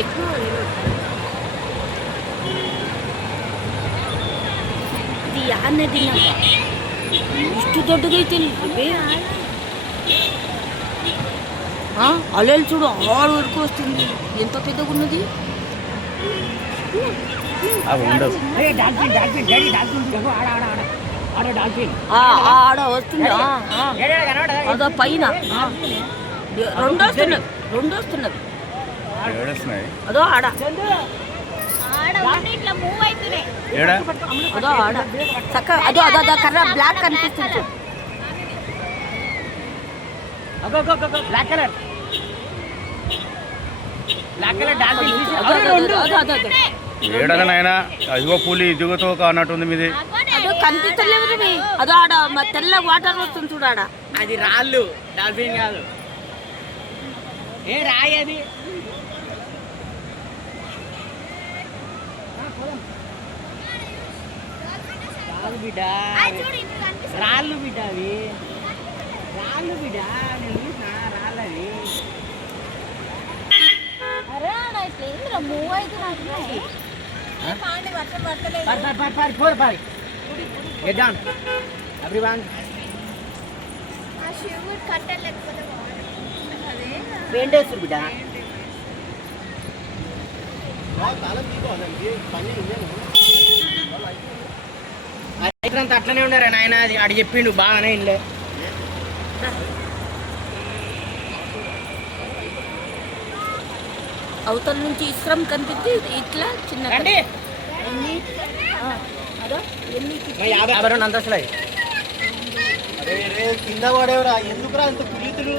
ఎక్కువ ఇది యాన్నే తిన్నాక ఇಷ್ಟು దొడ్డుగైతే అలలు చూడు ఆరు వరకు వస్తుంది. ఎంత పెద్దగా ఉన్నది. ఆడ వస్తుంది. అదో పైన రెండు వస్తున్నది. అదో ఆడ అదో ఆడ చక్క అదో అదో కర్ర బ్లాక్ కనిపిస్తుంది. బ్లాక్ కలర్ ఏడగా నాయన అదిగో పులి ఇదిగోతో అన్నట్టుంది మీది. అదో కనిపిస్తలేవు. అదో ఆడ తెల్ల వాటర్ వస్తుంది చూడాడ. అది రాళ్ళు, డాల్ఫిన్ కాదు. ఏ రాయి అది. బిడ్డ రాళ్ళు బిడ్డ, అవి రాళ్ళు బిడ్డ. నేను చూసిన రాళ్ళవి. పెయింటేస్తారు బిడ్డ. రైతులంతా అట్లనే ఉన్నారా నాయన. అది ఆడు చెప్పిండు బాగానే ఇల్లే. అవతల నుంచి ఇస్రం కనిపిస్తే ఇట్లా చిన్న అంతస్తులు కింద పడేవరా ఎందుకురా అంత పులితులు.